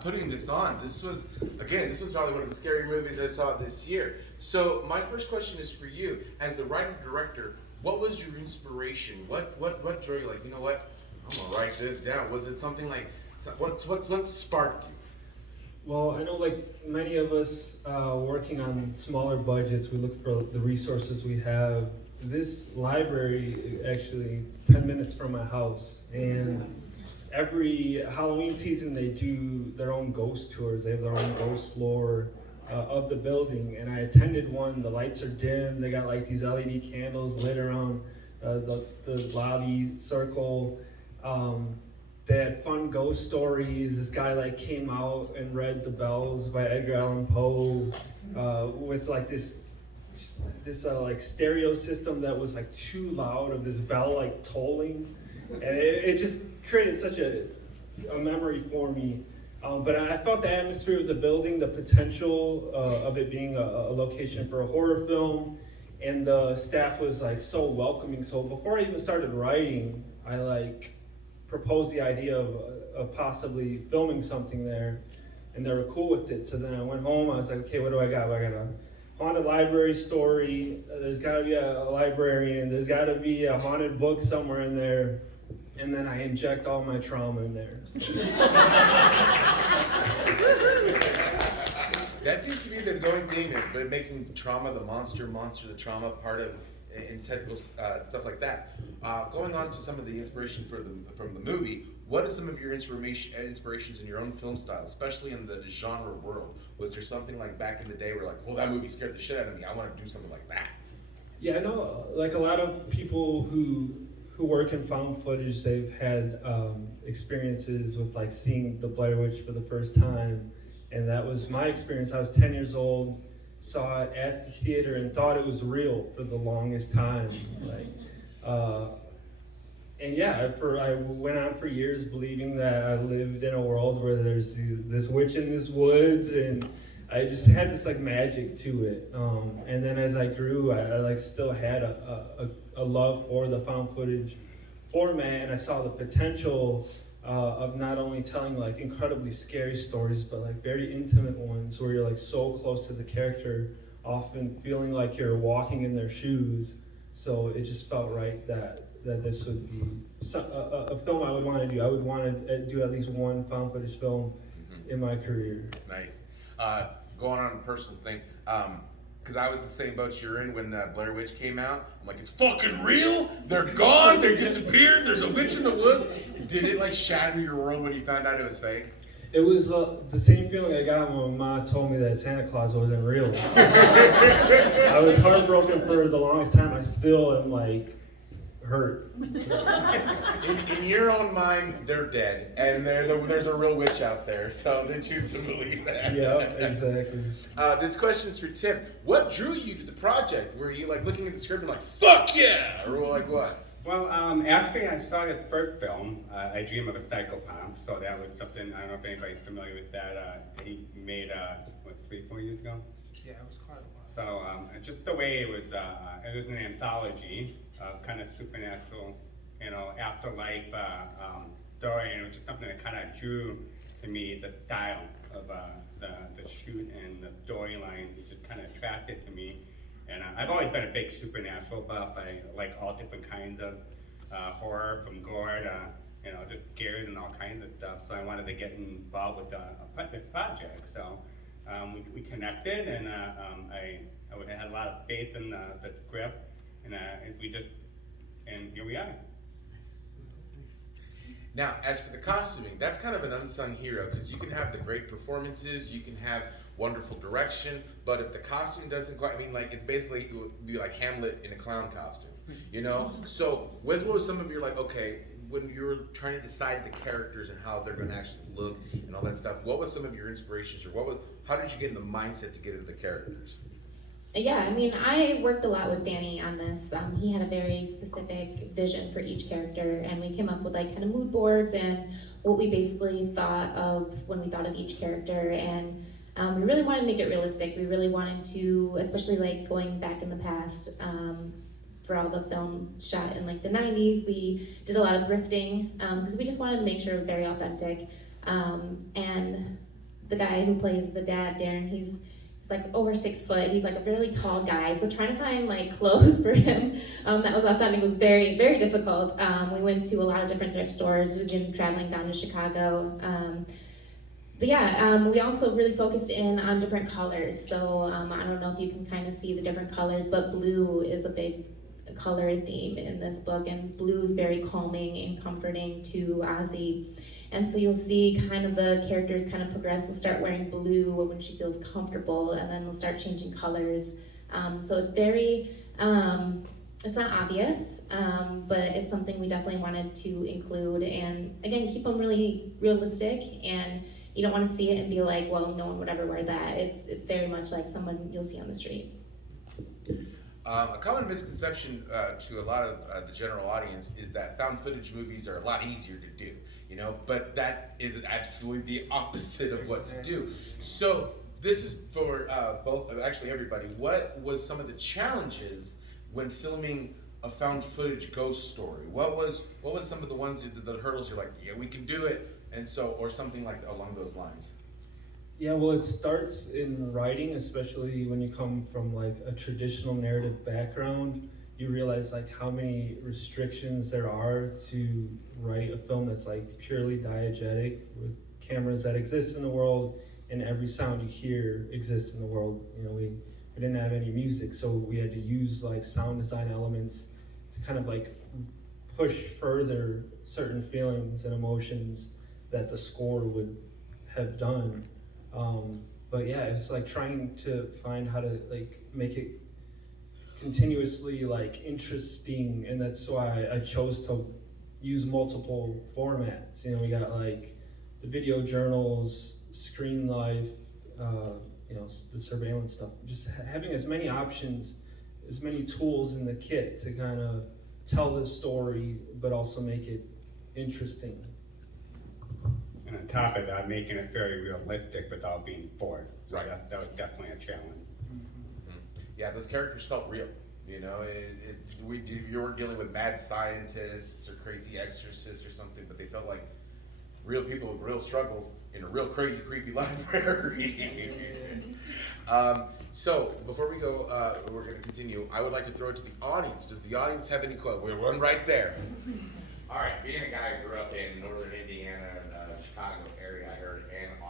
putting this on. This was probably one of the scary movies I saw this year. So my first question is for you, as the writer-director, what was your inspiration? What drove you, like, you know what, I'm gonna write this down? Was it something like, what sparked you? Well, I know like many of us working on smaller budgets, we look for the resources we have. This library actually 10 minutes from my house, and every Halloween season they do their own ghost tours. They have their own ghost lore of the building, and I attended one. The lights are dim. They got like these LED candles lit around the lobby circle. They had fun ghost stories. This guy like came out and read The Bells by Edgar Allan Poe with like this like stereo system that was like too loud, of this bell like tolling, and it just created such a memory for me. But I felt the atmosphere of the building, the potential of it being a location for a horror film, and the staff was like so welcoming. So before I even started writing, I like proposed the idea of possibly filming something there, and they were cool with it. So then I went home, I was like, okay, what do I got? I got a haunted library story, there's gotta be a librarian, there's gotta be a haunted book somewhere in there, and then I inject all my trauma in there. So. That seems to be the going theme, but making trauma the monster the trauma part of integral stuff like that. Going on to some of the inspiration from the movie, what are some of your inspirations in your own film style, especially in the genre world? Was there something like back in the day where like, well, that movie scared the shit out of me, I want to do something like that? Yeah, I know like a lot of people who work in found footage, they've had experiences with like seeing the Blair Witch for the first time, and that was my experience. I was 10 years old, saw it at the theater and thought it was real for the longest time. And yeah, I went on for years believing that I lived in a world where there's this witch in this woods, and I just had this like magic to it. And then as I grew, I like still had a love for the found footage format, and I saw the potential of not only telling like incredibly scary stories, but like very intimate ones where you're like so close to the character, often feeling like you're walking in their shoes. So it just felt right that this would be a film I would want to do. I would want to do at least one found footage film in my career. Nice. Going on a personal thing, because I was the same boat you're in when Blair Witch came out. I'm like, it's fucking real? They're gone? They disappeared? There's a witch in the woods? Did it like shatter your world when you found out it was fake? It was the same feeling I got when my mom told me that Santa Claus wasn't real. I was heartbroken for the longest time. I still am like hurt. In your own mind, they're dead, and there's a real witch out there, so they choose to believe that. Yeah, exactly. This question's for Tim. What drew you to the project? Were you like looking at the script and like, fuck yeah, or like what? Well, actually, I saw the first film, I Dream of a Psychopath, so that was something, I don't know if anybody's familiar with that. He made, 3-4 years ago? Yeah, it was quite a while. So just the way it was an anthology of kind of supernatural, afterlife story, and it was just something that kind of drew to me the style of the shoot and the storyline. It just kind of attracted to me. And I've always been a big supernatural buff. I like all different kinds of horror, from gore to, just scares and all kinds of stuff. So I wanted to get involved with this project. So we connected, and I had a lot of faith in the script, and here we are. Now, as for the costuming, that's kind of an unsung hero, because you can have the great performances, you can have wonderful direction, but if the costume doesn't quite, it's basically, it would be like Hamlet in a clown costume, So, what was some of your, when you were trying to decide the characters and how they're going to actually look and all that stuff, what was some of your inspirations, or how did you get in the mindset to get into the characters? Yeah, I worked a lot with Danny on this. He had a very specific vision for each character, and we came up with kind of mood boards and what we basically thought of when we thought of each character. And we really wanted to make it realistic. We really wanted to, especially going back in the past, for all the film shot in the 90s, we did a lot of thrifting because we just wanted to make sure it was very authentic. And the guy who plays the dad, Darren, he's like over 6 foot. He's like a really tall guy. So trying to find like clothes for him, that was authentic, was very, very difficult. We went to a lot of different thrift stores. We've been traveling down to Chicago. But yeah, we also really focused in on different colors. So I don't know if you can kind of see the different colors, but blue is a big color theme in this book, and blue is very calming and comforting to Ozzy. And so you'll see kind of the characters kind of progress. They'll start wearing blue when she feels comfortable, and then they'll start changing colors. So it's very, it's not obvious, but it's something we definitely wanted to include. And again, keep them really realistic, and you don't want to see it and be like, well, no one would ever wear that. It's very much like someone you'll see on the street. A common misconception to a lot of the general audience is that found footage movies are a lot easier to do, you know, but that is absolutely the opposite of what to do. So this is for both, actually everybody. What was some of the challenges when filming a found footage ghost story? What was some of the ones, the hurdles you're like, yeah, we can do it, and so, or something like along those lines? Yeah, well, it starts in writing, especially when you come from like a traditional narrative background. You realize like how many restrictions there are to write a film that's like purely diegetic, with cameras that exist in the world, and every sound you hear exists in the world. You know, we didn't have any music, so we had to use like sound design elements to kind of like push further certain feelings and emotions that the score would have done. But yeah, it's like trying to find how to like make it continuously like interesting, and that's why I chose to use multiple formats. You know, we got like the video journals, screen life, you know, the surveillance stuff. Just having as many options, as many tools in the kit to kind of tell the story, but also make it interesting. And on top of that, making it very realistic without being forced. So Right. that was definitely a challenge. Mm-hmm. Yeah, those characters felt real. You know, you weren't dealing with mad scientists or crazy exorcists or something, but they felt like real people with real struggles in a real crazy, creepy library. So before we go, we're going to continue. I would like to throw it to the audience. Does the audience have any questions? We're one right there. All right, being a guy who grew up in northern Indiana and Chicago area, I heard, and